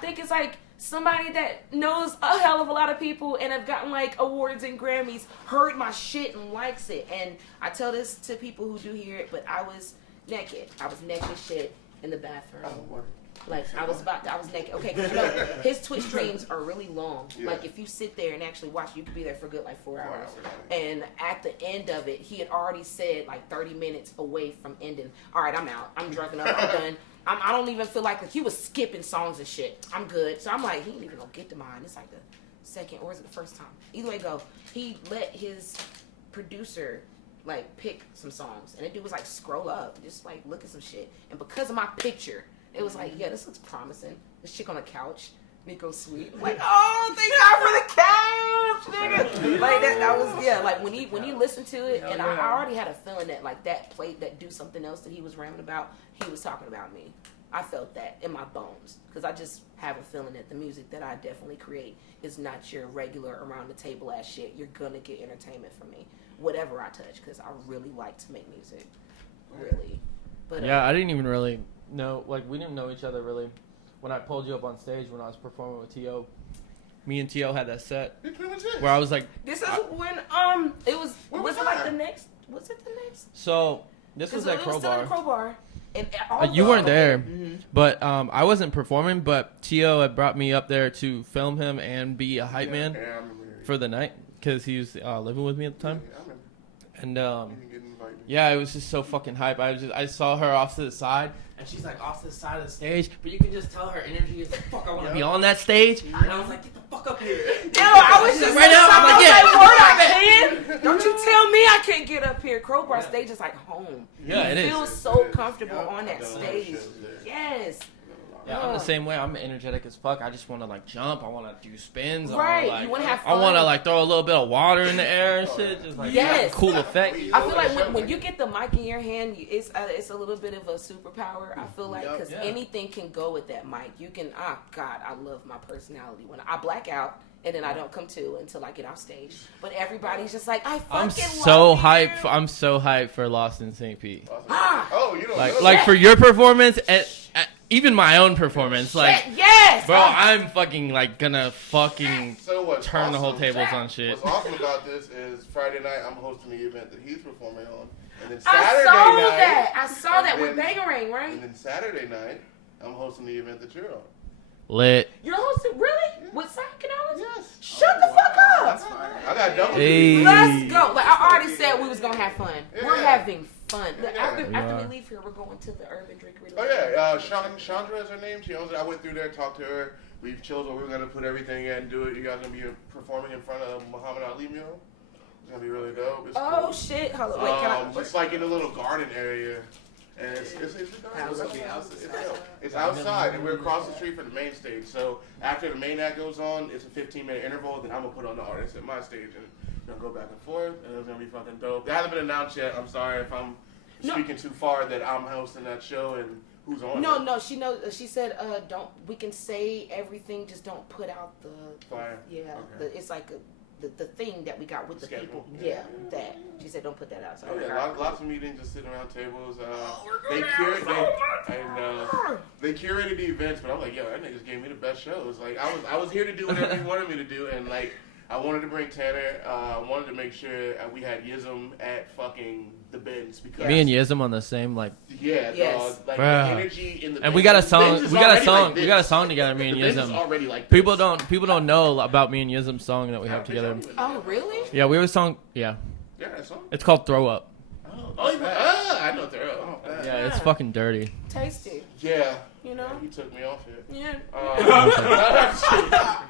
think it's like somebody that knows a hell of a lot of people and have gotten like awards and Grammys, heard my shit and likes it. And I tell this to people who do hear it, but I was naked. I was naked shit in the bathroom. Oh, what? Like I was naked. Okay, 'cause you know his Twitch streams are really long. Yeah. Like if you sit there and actually watch, you could be there for good like 4 4 hours. hours. And at the end of it, he had already said like 30 minutes away from ending. All right, I'm out. I'm drunk enough. I'm done. I don't even feel like he was skipping songs and shit. I'm good. So I'm like, he ain't even gonna get to mine. It's like the second or is it the first time? Either way go. He let his producer like pick some songs, and the dude was like scroll up, just like look at some shit. And because of my picture, it was like, yeah, this looks promising. This chick on the couch, Nico Sweet. I'm like, oh, thank God for the couch, nigga. Like that was yeah. Like when he listened to it, and I already had a feeling that like that played that do something else that he was ramming about. He was talking about me. I felt that in my bones because I just have a feeling that the music that I definitely create is not your regular around the table ass shit. You're gonna get entertainment from me, whatever I touch, because I really like to make music, really. But Yeah, I didn't even really know. Like, we didn't know each other really when I pulled you up on stage when I was performing with T.O. Me and T.O. had that set It's pretty much it. where I was like, this is when it was When was was it like that? the next? Was it the next? so this was at It was still in Crowbar. Crowbar. And all You weren't there, But I wasn't performing, but Tio had brought me up there to film him and be a hype man Yeah, I remember. for the night because he was living with me at the time. Yeah, I remember. And You didn't get invited. yeah, it was just so fucking hype. I saw her off to the side, and she's like off to the side of the stage, but you can just tell her energy is like, fuck, I want to be on that stage. And I was like, get the fuck up here. No, I was just right now. I'm like, yeah. word I can. Don't you tell me I can't get up here. Crowbar stage is like home. Yeah, it you is. feel so comfortable on that I know stage. shit, Yes. Yeah, I'm the same way. I'm energetic as fuck. I just want to like jump. I want to do spins. Right, Like, you wanna have I want to fun. like throw a little bit of water in the air and shit. Just like Yes. cool effect. I feel like when you get the mic in your hand, it's a little bit of a superpower. I feel like because Yeah. anything can go with that mic. You can. Oh God, I love my personality. When I black out and then I don't come to until I get off stage, but everybody's just like, I fucking I'm love so you. hyped. I'm so hyped for Lost in St. Pete. Oh, you don't know Like that? for your performance and even my own performance. Like, Yes, bro, I'm fucking like gonna fucking So what's turn the whole awesome- tables on shit. What's awesome about this is Friday night I'm hosting the event that he's performing on, and then I Saturday saw night, that. I saw that and with then- Bangarang, right? and then Saturday night I'm hosting the event that you're on. Lit. You're hosting really with psychology? Yes. Shut the fuck up. That's fire. I got double. Hey. duty. Let's go. Like I already said, we was gonna have fun. Yeah. We're having fun. Yeah. After We we are. leave here, we're going to the Urban Drinkery. Oh yeah, Chandra is her name. She owns it. I went through there, talked to her. We've chose what we're gonna put everything in, do it. You guys gonna be performing in front of Muhammad Ali mural. It's gonna be really dope. It's Oh cool. shit! Hold on. Wait, can I? It's like in a little garden area. And it's outside, and we're across the street from the main stage. So after the main act goes on, it's a 15-minute interval. Then I'm gonna put on the artist at my stage, and we're gonna go back and forth, and it's gonna be fucking dope. That hasn't been announced yet. I'm sorry if I'm speaking too far that I'm hosting that show and who's on. No, it. no. She knows. She said, "Don't. We can say everything. Just don't put out the Flyer? Yeah, Okay. it's like the thing that we got with the Schedule. people. Yeah. Yeah, that. She said, don't put that out. So Oh, yeah, alright, lots of meetings, just sitting around tables. we're They curated the events, but I'm like, yo, that niggas gave me the best shows. Like, I was here to do whatever he wanted me to do, and like, I wanted to bring Tanner. I wanted to make sure we had Yism at fucking the Benz because Me and Yism on the same like, yeah, Yes. dog, like Bruh. the energy in the and Benz. we got a The song. Benz is We got a already song. like We this. got a song together. Me and The Benz is Yism. already like People this. don't know about me and Yism's song that we have together. Oh, really? Yeah, we have a song. Yeah, Yeah, that song. it's called Throw Up. I know they're Oh, up. bad. Yeah, it's fucking dirty. Tasty. Yeah, You know? he took me off it. Yeah.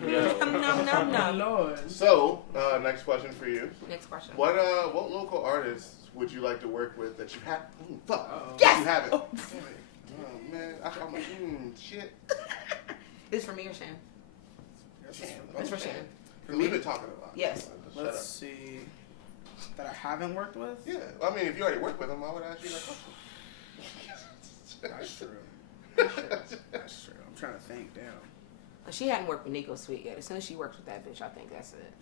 Yeah. Nom, nom, nom. Lord. So, next question for you. Next question. What local artists would you like to work with that you have? Fuck. Yes! You haven't. Oh man, I'm like, shit. This for me or Shan? It's for Shan. We've been talking a lot. Yes. Shut Let's up. see. That I haven't worked with? Yeah, I mean, if you already work with them, I would ask you that That's question. true. That's true. I'm trying to think. Damn. She hadn't worked with Nico Sweet yet. As soon as she works with that bitch, I think that's it.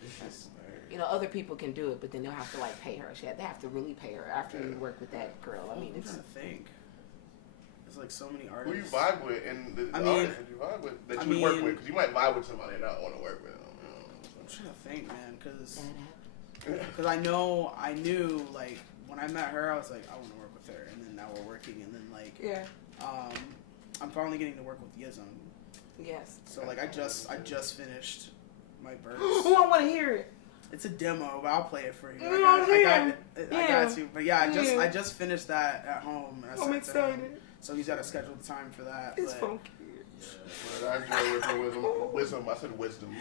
You know, other people can do it, but then they'll have to like pay her. They have to really pay her after you work with that girl. I mean, I'm it's trying to think. There's like so many Who you artists. vibe with and the I mean- artists that you vibe with that I you would work mean- with? Because you might vibe with somebody and not want to work with them. I'm trying to think, man, because I knew like when I met her, I was like, I want to work with her, and then now we're working, and then like yeah. I'm finally getting to work with Yism. Yes. So like I just finished my verse. Oh, I want to hear it. It's a demo, but I'll play it for you. Mm, yeah. I got you. But yeah, I just finished that at home. And I I'm sent it to him. excited. So he's got to schedule the time for that. It's but funky. But I enjoy working with him. Wisdom. I said wisdom.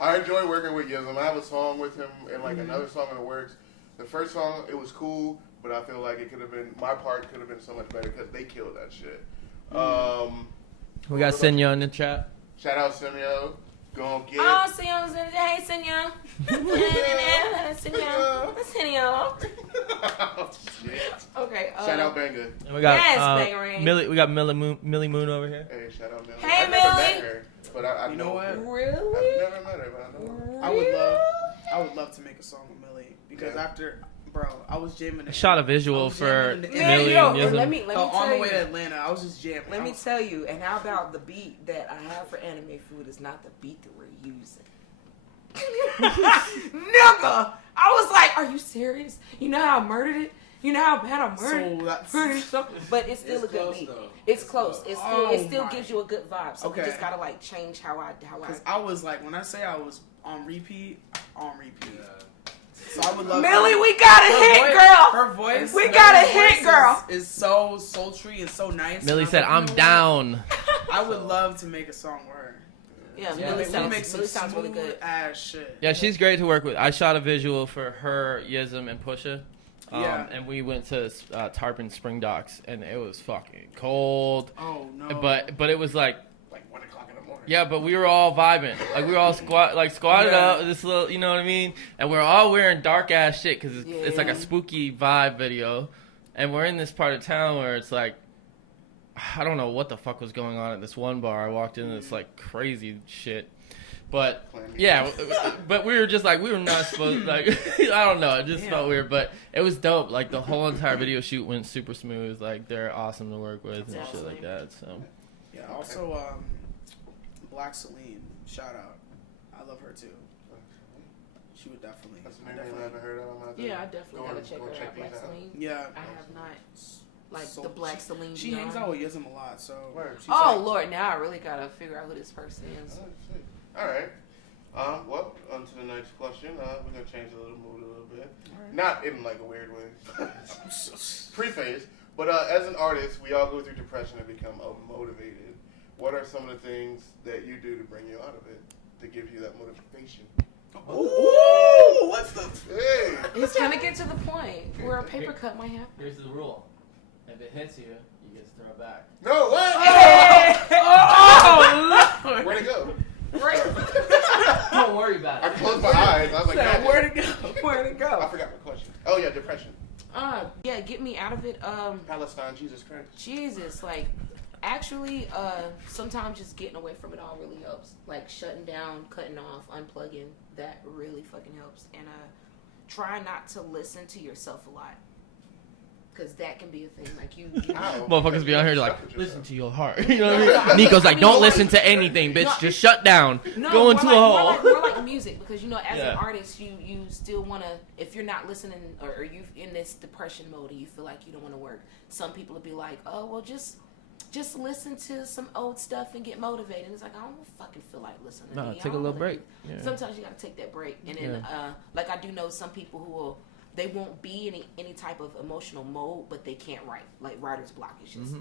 I enjoy working with Yism. I have a song with him and like another song in the works. The first song, it was cool, but I feel like it could have been, my part could have been so much better because they killed that shit. We got Senya in the chat. Shout out Simeo. Gonna get Oh, Senor. Hey, Senor. Senor. Senor. Oh, shit. Okay. Shout out Benga. And we got Yes, Bangarang. Millie. We got Millie Moon over here. Hey, shout out Millie. Hey, I've never Millie. met her, but I You know what? I've Really? never met her, but I know her. I would love to make a song with Millie because Yeah. after, bro, I was jamming. I shot a visual for jamming in the- Millie yo, and and Yism. let me on tell the you. way to Atlanta, I was just jamming. Let I me was- tell you, and how about the beat that I have for Anime Food is not the beat that we're using. Nigga! I was like, are you serious? You know how I murdered it? You know how bad I'm hurt. So that's Pretty so, but it's still a good beat. It's close. It still gives you a good vibe. So we just gotta like change how I. Because I was like, when I say I was on repeat. So I would love Millie, we got a hit, girl. Her voice. We got a hit, girl. Is so sultry and so nice. Millie said, "I'm down." I would love to make a song with her. Yeah, Millie Millie sounds really good. Ass shit. Yeah, she's great to work with. I shot a visual for her, Yism, and Pusha. And we went to Tarpon Spring Docks, and it was fucking cold. Oh no! But it was like 1 o'clock in the morning. yeah, but we were all vibing. Like we were all squatted up, this little, you know what I mean? And we're all wearing dark ass shit because it's like a spooky vibe video, and we're in this part of town where it's like I don't know what the fuck was going on at this one bar. I walked in and it's like crazy shit. But yeah, but we were just like, we were not supposed, like, I don't know, it just felt weird, but it was dope. Like the whole entire video shoot went super smooth. Like they're awesome to work with and shit like that. So yeah, also Black Celine, shout out. I love her too. She would definitely. That's a name I haven't heard of. Yeah, I definitely gotta check her out. Black Celine. Yeah, I have not. Like the Black Celine. She hangs out with Yism a lot, so. Oh Lord, now I really gotta figure out who this person is. All right. Well, on to the next question. We're gonna change the little mood a little bit. Right. Not in like a weird way. Preface. But as an artist, we all go through depression and become motivated. What are some of the things that you do to bring you out of it, to give you that motivation? Ooh, what's the? Hey. It's gonna get to the point where a paper cut might happen. here's the rule: if it hits you, you get to throw it back. No, what? Hey! Oh Lord! Where'd it go? Don't worry about it. I closed my eyes. I was like, God, where'd it go? Where'd it I go? forgot my question. Oh yeah, depression. Yeah, get me out of it. Palestine, Jesus Christ. Jesus, like, actually, sometimes just getting away from it all really helps. Like shutting down, cutting off, unplugging. That really fucking helps. And try not to listen to yourself a lot. Because that can be a thing. Like, you motherfuckers be out here like, listen to your heart. You know what I mean? Nico's like, don't listen to anything, bitch. Just shut down. Go into a hole. More like music. Because, you know, as an artist, you still want to, if you're not listening or you in this depression mode and you feel like you don't want to work, some people will be like, oh, well, just listen to some old stuff and get motivated. And it's like, I don't fucking feel like listening. No, take a little break. Yeah. Sometimes you got to take that break. And then, like, I do know some people who will, they won't be in any type of emotional mode, but they can't write. Like writer's block is just,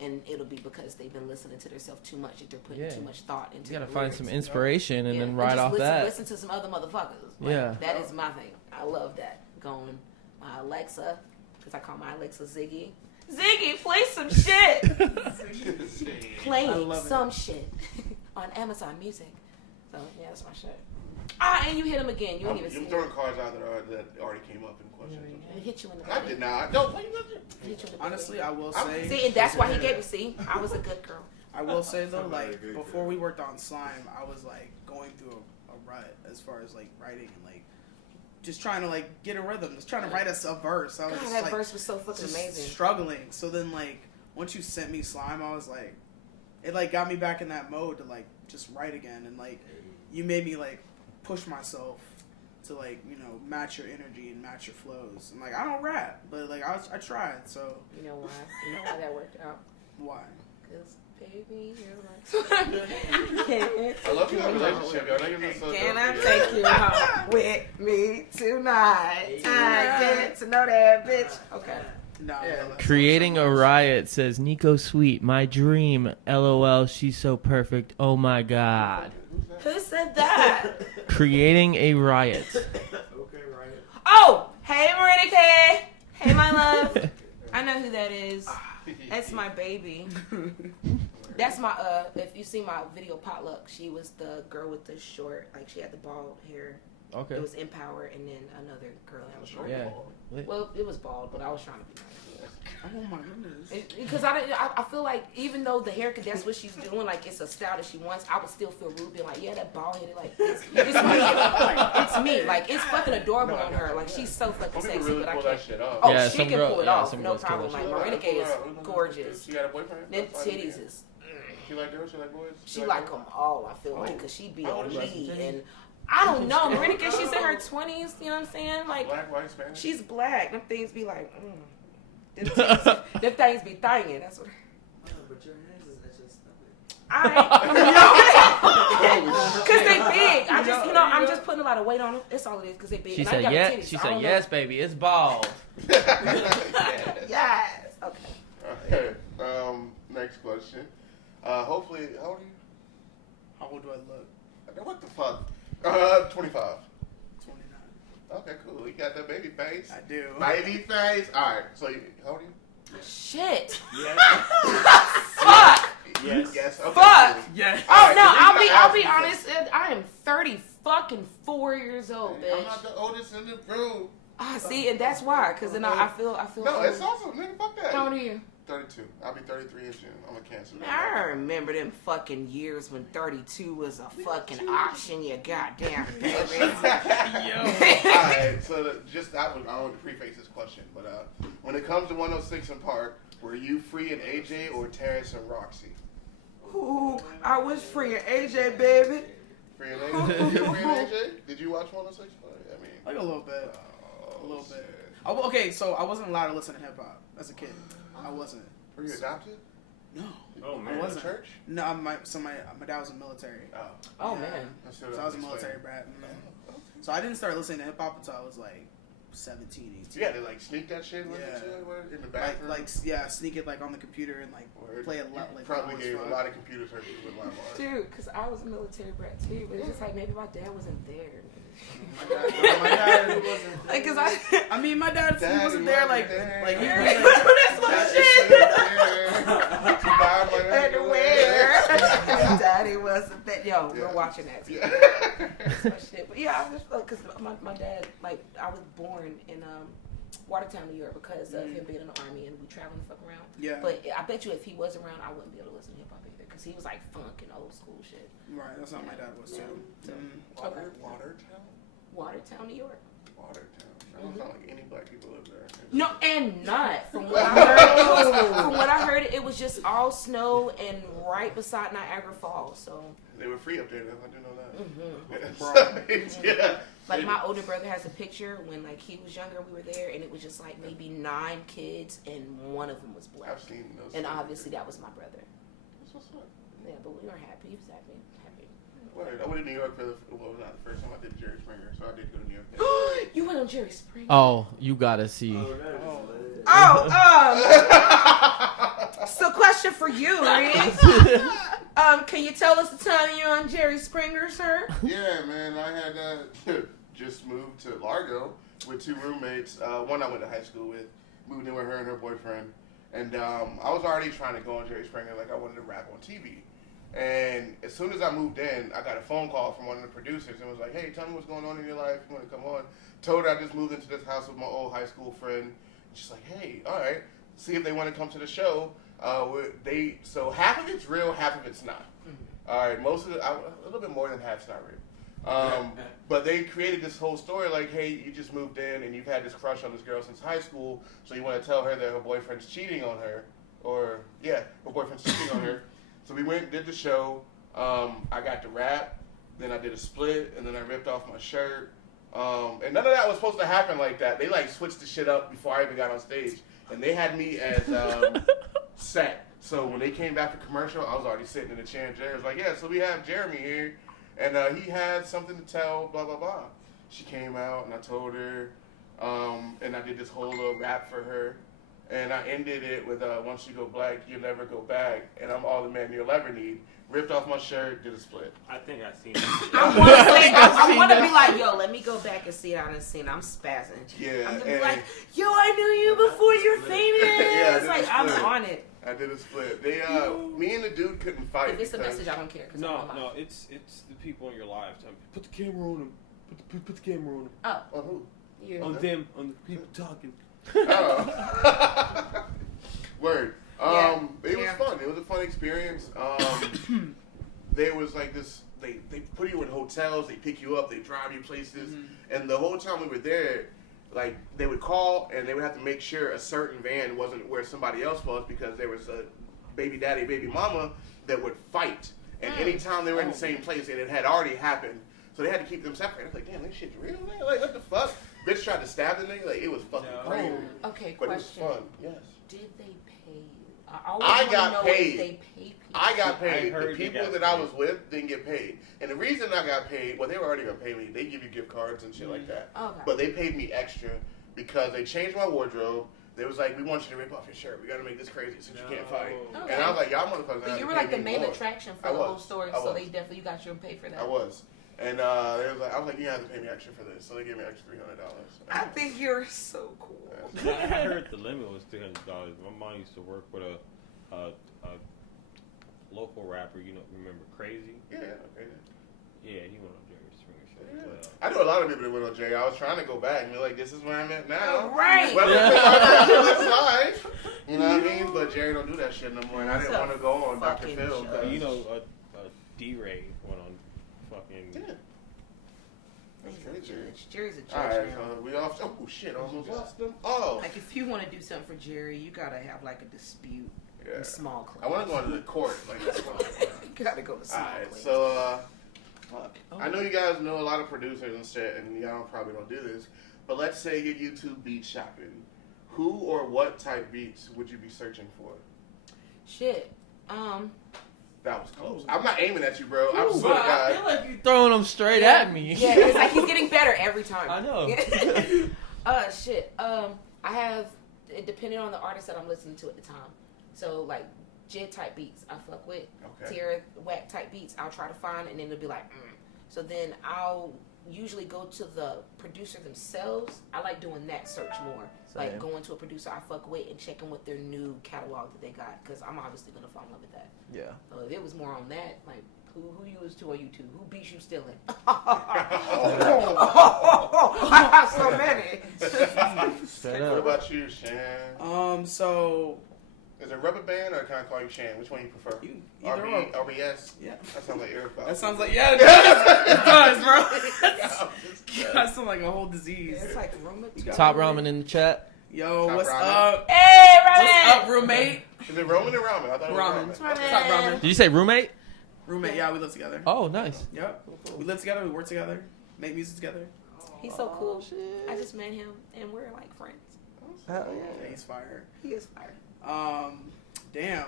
and it'll be because they've been listening to themselves too much. If they're putting too much thought into. You gotta find some inspiration and then write off listen to some other motherfuckers. Like, that is my thing. I love that. Going my Alexa, because I call my Alexa Ziggy. Ziggy, play some shit. Play some shit on Amazon Music. So yeah, that's my shit. And you hit him again. You didn't even see I'm throwing cards out that already came up in questions. I hit you in the I did not. No, honestly, I will say. See, and that's why he gave me. See, I was a good girl. I will say though, like before we worked on Slime, I was like going through a rut as far as like writing and like just trying to like get a rhythm, just trying to write a verse. I was just, that like, verse was so fucking amazing. Struggling. So then like once you sent me Slime, I was like, it like got me back in that mode to like just write again, and like you made me like push myself to like, you know, match your energy and match your flows. And like I don't rap, but like I tried. So you know why? You know why that worked out? Why? Because baby, you're like. I love your relationship, y'all. Can I take you home with me tonight? I get to know that bitch. Okay. No. Creating a riot says Nico Sweet, my dream. LOL, she's so perfect. Oh my god. Who said that? Creating a riot. Okay, riot. Oh, hey Marinike. Hey my love. I know who that is. That's my baby. That's my if you see my video potluck, she was the girl with the short, like she had the bald hair. Okay. It was Empower and then another girl that was short. Yeah. Well, it was bald, but I was trying to be nice. Oh my goodness. Because I feel like even though the haircut, that's what she's doing, like it's a style that she wants, I would still feel rude being like, yeah, that bald headed, like it's me. It's me. Like it's fucking adorable on her. Like she's so fucking sexy, really but I pull can't. that shit off. Oh, Yeah, she some can girl- pull it yeah, off, some no girls kill problem. that Like shit. Marinike is gorgeous. She got a boyfriend? Them titties is. She like girls? She like boys? She like them all. I feel like, cause she be on me and I don't know. Marinica, she's in her 20s. You know what I'm saying? Like, Black, white, Spanish. she's black. Them things be like, Them things be thangin'. That's what. But your hands is just Cause they big. I just, I'm just putting a lot of weight on them. That's all it is. Cause they big. She And I said got yes. titties, She so I said don't yes, baby. It's bald. Yes. Okay. Okay. Next question. Hopefully, how old are you? How old do I look? What the fuck? 25. 29. Okay, cool. You got that baby face. I do. Baby face. All right. So, how old are you? Shit. Yes. Fuck. Yes. Yes. Okay. Fuck. Cool. Yeah. Oh Alright, no, the reason I I'll be asked honest. I am 34 years old, is- I'm bitch. not the oldest in the room. Ah, see, and that's why. Cause then I feel. No, old. it's awesome, nigga. Fuck that. How old are you? 32. I'll be 33 in June. I'm a Cancer. Man, I remember them fucking years when 32 was a fucking option. You goddamn baby. Alright, so I want to preface this question, but when it comes to 106 in Park, were you free and AJ or Terrence and Roxy? Ooh, I was free and AJ, baby. Free and AJ? You free and AJ? Did you watch 106? I mean, Like a little bit. oh, A little bit. shit. Okay, so I wasn't allowed to listen to hip hop as a kid. I wasn't. Were you adopted? No. Oh, I man. wasn't. Church? No, my dad was in the military. Oh. Oh Yeah. man. That's So I was a military brat. Okay. So I didn't start listening to hip hop until I was like 17, 18. Yeah, they like sneak that shit with Yeah. in the bathroom. Sneak it like on the computer and like Word. play it like Probably loud as gave a fuck. lot of computer searches with my mom. Dude, because I was a military brat too, but it's just like maybe my dad wasn't there. My dad wasn't. Like, cause I mean, my dad he Daddy wasn't there. Like wasn't he there. was like, That's my shit. Yeah. Daddy wasn't that. Yo, we're Yeah. watching that too. Yeah. That's my shit. But yeah, I was just because my dad, like, I was born in Watertown, New York, because of him being in the army and we traveling the fuck around. yeah, But I bet you if he was around, I wouldn't be able to listen to hip hop either, because he was like funk and old school shit. right. That's how my dad was too. So, Watertown? Watertown, New York. Watertown. I don't sound like any black people live there. No, and not from what I heard. From what I heard, it was just all snow and right beside Niagara Falls. So, They were free up there, though. I do know that. Mm-hmm. Yeah. like, my older brother has a picture when like he was younger. We were there, and it was just like maybe 9 kids, and one of them was black. I've seen those. And obviously, that was my brother. That's what's up. Yeah, but we were happy. He was happy. Word. I went to New York for not the first time I did Jerry Springer, so I did go to New York. You went on Jerry Springer. Oh, you gotta see. So, question for you, Reese. Can you tell us the time you're on Jerry Springer, sir? Yeah, man. I had just moved to Largo with 2 roommates. One I went to high school with. Moved in with her and her boyfriend. And I was already trying to go on Jerry Springer. Like, I wanted to rap on TV. And as soon as I moved in, I got a phone call from one of the producers and was like, hey, tell me what's going on in your life. You want to come on? Told her I just moved into this house with my old high school friend. She's like, hey, all right. See if they want to come to the show. So half of it's real, half of it's not. All right, most of it, a little bit more than half's not real. But they created this whole story like, hey, you just moved in and you've had this crush on this girl since high school, so you want to tell her that her boyfriend's cheating on her. Her boyfriend's cheating on her. So we went and did the show. I got to rap, then I did a split, and then I ripped off my shirt. And none of that was supposed to happen like that. They like switched the shit up before I even got on stage. And they had me as set. So when they came back for commercial, I was already sitting in the chair, and Jerry was like, yeah, so we have Jeremy here, and he had something to tell, blah, blah, blah. She came out, and I told her, and I did this whole little rap for her. And I ended it with, once you go black, you'll never go back, and I'm all the man you'll ever need. Ripped off my shirt, did a split. I think I've seen it. I want to be like, yo, let me go back and see it on the scene. I'm spazzing. Yeah, I'm gonna be and like, yo, I knew you before you're famous. Yeah, I did like, the I'm split. on it. I did a split. They, me and the dude couldn't fight. If it's a because- message, I don't care. 'Cause I'm No, on live. no, it's the people in your lives. Put the camera on them. Put the camera on them. Oh, On who? you. On them. On the people talking. Oh. Word. Yeah. It was Yeah. fun. It was a fun experience. There was like this. They put you in hotels. They pick you up. They drive you places. And the whole time we were there, like they would call and they would have to make sure a certain van wasn't where somebody else was because there was a baby daddy, baby mama that would fight. And anytime they were in the same place, and it had already happened. So they had to keep them separate. I was like, damn, this shit's real, man. Like, what the fuck? Bitch tried to stab the nigga. Like, it was fucking crazy. Okay, But it was question. fun. Yes. Did they pay you? I got paid. If they pay people. I got paid. I The heard you people got that I paid. was with didn't get paid. And the reason I got paid, well, they were already going to pay me. They give you gift cards and shit like that. Okay. But they paid me extra because they changed my wardrobe. They was like, we want you to rip off your shirt. We got to make this crazy since you can't fight. Okay. And I was like, y'all motherfuckers. But you were have like to the pay me main more. attraction for I the was. whole story, I so was. they definitely you got your pay for that. I was. And I was like, you have to pay me extra for this. So they gave me extra $300. I think you're so cool. I heard the limit was $300. My mom used to work with a local rapper. You know, remember Crazy? Yeah, okay. Yeah, he went on Jerry Springer show. Yeah. But, I know a lot of people that went on Jay. I was trying to go back and be like, this is where I'm at now. Right. Welcome to this life. You know what I mean? But Jerry don't do that shit no more. And I didn't That's a want to go on Dr. fucking Phil. show. 'cause- you know, D-Ray went on fucking. Yeah. Jerry's a judge Alright, now. so we off. Oh shit, almost lost them. Oh. Like if you want to do something for Jerry, you gotta have like a dispute Yeah. in small claims. I want to go into the court. Like that's fun. You gotta go to small Alright, claims. so fuck. I know you guys know a lot of producers and shit, and y'all probably don't do this. But let's say you're YouTube beat shopping. Who or what type beats would you be searching for? Shit. That was close. I'm not aiming at you, bro. I'm Ooh, swear to I God. feel like you're throwing them straight at me. Yeah, it's like he's getting better every time. I know. Shit. I have, depending on the artist that I'm listening to at the time. So like Jid type beats I fuck with. Okay. Tierra Whack type beats I'll try to find, and then it'll be like, So then I'll usually go to the producer themselves. I like doing that search more. Like going to a producer I fuck with and checking what their new catalog that they got, because I'm obviously gonna fall in love with that. Yeah. So if it was more on that, like who you was to on YouTube, who beats you stealing? I have so many. What about you, Shan? So Is it Rubber Band or can I call you Shan? Which one you prefer? either or. RBS? Yeah. That sounds like AirPods. That sounds like it does, bro. That sounds like a whole disease. It's like rheumatoid. Top ramen in the chat. Yo, Top what's ramen. up? Hey, What's Ramen! up, roommate? Is it Roman or Ramen? I thought it was Ramen. Ramen. Ramen. Top ramen. Did you say roommate? Roommate, yeah, we live together. Oh, nice. Yep. We live together, we work together, make music together. He's so cool. I just met him and we're like friends. Hell Yeah, he's fire. He is fire. Damn.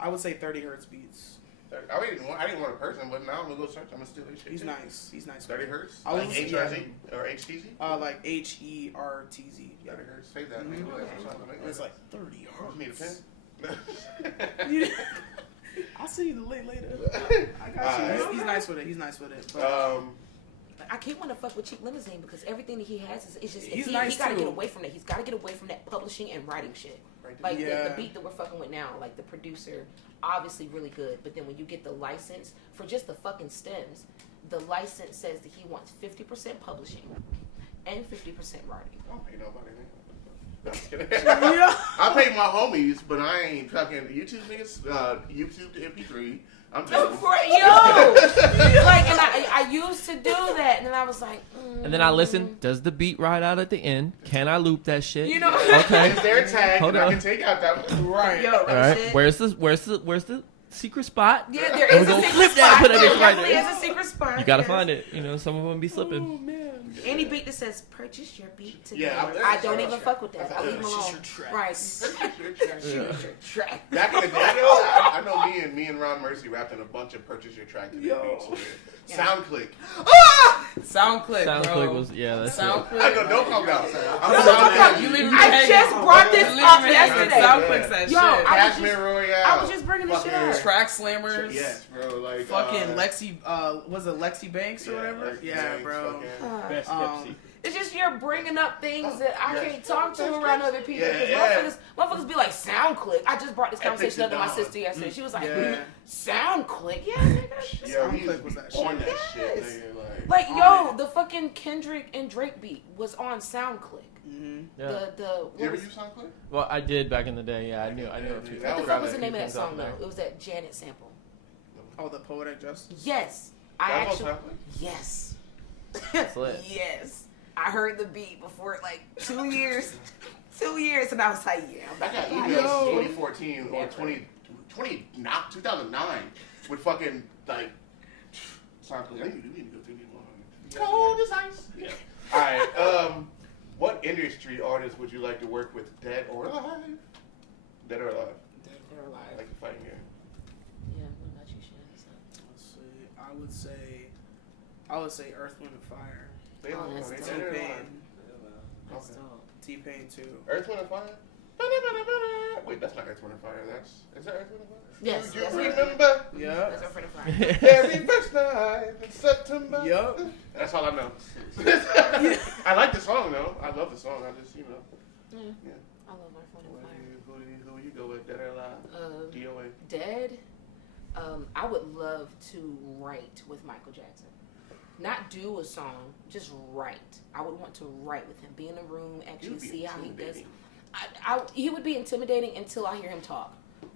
I would say 30 hertz beats. I didn't want a person, but now I'm gonna go search. I'm gonna steal his shit. He's too. nice. He's nice. 30 hertz? I Like was- HRZ or HTZ? Like HERTZ. Yeah. 30 hertz. Say that. Mhm. Mm-hmm. It's like 30 Need a hertz. pen? I'll see you later. I got you. Alright. He's nice with it. He's nice with it. But I can't want to fuck with Cheap Limousine because everything that he has is just He's he nice gotta too. get away from that. He's gotta get away from that publishing and writing shit. Like Yeah. the beat that we're fucking with now, like the producer, obviously really good, but then when you get the license for just the fucking stems, the license says that he wants 50% publishing and 50% writing. I don't pay nobody. No, I'm just kidding. yeah. I pay my homies, but I ain't fucking YouTube niggas. YouTube to MP3. I'm telling you. Like, and I used to do that, and then I was like, And then I listen. Does the beat right out at the end? Can I loop that shit? you know, Okay. It's their tag, Hold and I on. can take out that one. Right. yo, All that right. shit. Where's the secret spot? Yeah, there And is we a gonna secret flip that spot. and put that There bitch right definitely there. is a secret spot. You gotta yes. find it. You know, some of them be slipping. Oh man. Any beat that says purchase your beat today, Yeah, I don't even fuck with that. I leave them Purchase alone. your tracks. Right. Yeah. Your track. Back in the day, I know me and Ron Mercy rapped in a bunch of Purchase Your Track to Yo. beats. And shit. Yeah. SoundClick. SoundClick, SoundClick bro. was that's it. SoundClick. I know, don't come down. You leave me I hanging. just brought this You leave up me hanging. yesterday. SoundClick's that Yo, shit. I was Cashmere Royale. I was just bringing this shit Fucking up. Track slammers. Yes, bro. Like Fucking Lexi, was it Lexi Banks or whatever? Lexi Yeah, Banks, bro. fucking- Best Um, Pepsi. It's just you're bringing up things that I Yes. can't talk to around other people. Yeah, Because yeah. motherfuckers be like, SoundClick. I just brought this conversation up to my Dog. sister yesterday. She was like, Yeah. SoundClick? Yeah, nigga. Yo, he SoundClick was that on shit. that shit, Yes. nigga. Like, Oh, yo, man. the fucking Kendrick and Drake beat was on SoundClick. Mm-hmm. Yeah. The You what ever was, use SoundClick? Well, I did back in the day. Yeah, I knew a few. That what the was- fuck grab was a the few name of that things off song there. though? It was that Janet sample. Oh, the Poetic Justice. Yes, I That was actually. on SoundClick? Yes. That's lit. Yes. I heard the beat before like 2 years. 2 years, and I was like, yeah. I'm I got about to emails buy in this shit. 2014 or Never. 2009 with fucking like SoundCloud. We need to go through these ones. Cold as ice. Yeah. All right. What industry artist would you like to work with, dead or alive? Dead or alive? Dead or alive. Like a fighting game. Yeah, what about you, Shannon? Let's see. I would say Earth, Wind, and Fire. They Oh, don't that's they dope. dead or alive? T-Pain. That's Okay. dope. T-Pain too. Earth, Wind, and Fire? Wait, that's not Earth, Wind, and Fire. Is that Earth, Wind, and Fire? Yes, Do you that's remember? Yeah. That's our friend of fire. Very first night in September. Yup. That's all I know. I like the song though. I love the song. I just, Yeah. I love our friend of fire. Who you go with, dead or alive? DOA. Dead. I would love to write with Michael Jackson. Not do a song, just write. I would want to write with him. Be in a room, actually see how he does. He would be intimidating until I hear him talk.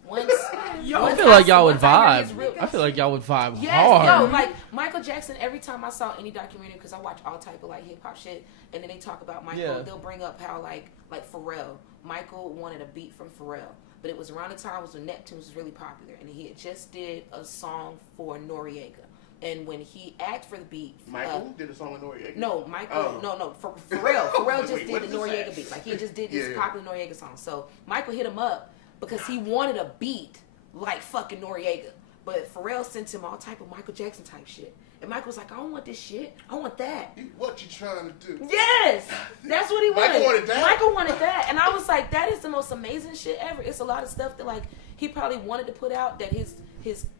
Once I feel like y'all would I hear his vibe. real- I feel like y'all would vibe Yes, hard. yo, like Michael Jackson. Every time I saw any documentary, because I watch all type of like hip hop shit, and then they talk about Michael, Yeah. they'll bring up how like Pharrell. Michael wanted a beat from Pharrell, but it was around the time when Neptunes was really popular, and he had just did a song for Noriega. And when he asked for the beat, Michael did a song with Noriega. no, Michael, Oh. no, for Pharrell. Pharrell just Wait, did what the is this Noriega at? beat. Like he just did this Yeah. popular Noriega song. So Michael hit him up because he wanted a beat like fucking Noriega. But Pharrell sent him all type of Michael Jackson type shit. And Michael was like, I don't want this shit. I want that. What you trying to do? Yes! That's what he wanted. Michael wanted that? Michael wanted that. And I was like, that is the most amazing shit ever. It's a lot of stuff that like he probably wanted to put out that his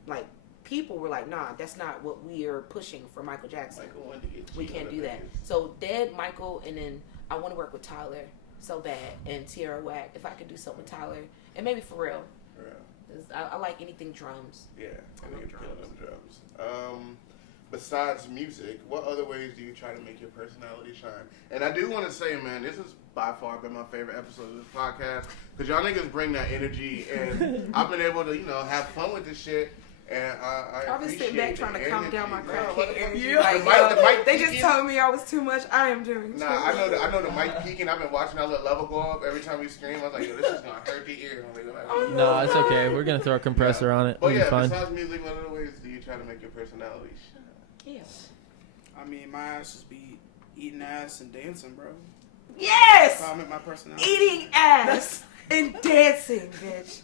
like people were like, nah, that's not what we are pushing for Michael Jackson. Michael wanted to get We cheated can't on do the that. niggas. So Dead, Michael, and then I want to work with Tyler so bad, and Tierra Whack. If I could do something with Tyler, and maybe Pharrell. Yeah. 'Cause I like anything drums. Yeah, I think it's killing them drums. Besides music, what other ways do you try to make your personality shine? And I do want to say, man, this has by far been my favorite episode of this podcast because y'all niggas bring that energy, and I've been able to, have fun with this shit. And I I've been sitting appreciate back trying the to calm down my energy. crackhead energy. Yeah. Like, The mic they just peaking. told me I was too much. I am doing too Nah, I much. know the mic peaking. I've been watching that little level go up every time we scream. I was like, yo, this is gonna hurt the ear. No, it's okay. We're gonna throw a compressor on it. But It'll be yeah, fine. besides music, what other ways do you try to make your personality shine? Yeah. I mean, my ass just be eating ass and dancing, bro. Yes! That's how I make my personality. Eating ass and dancing, bitch.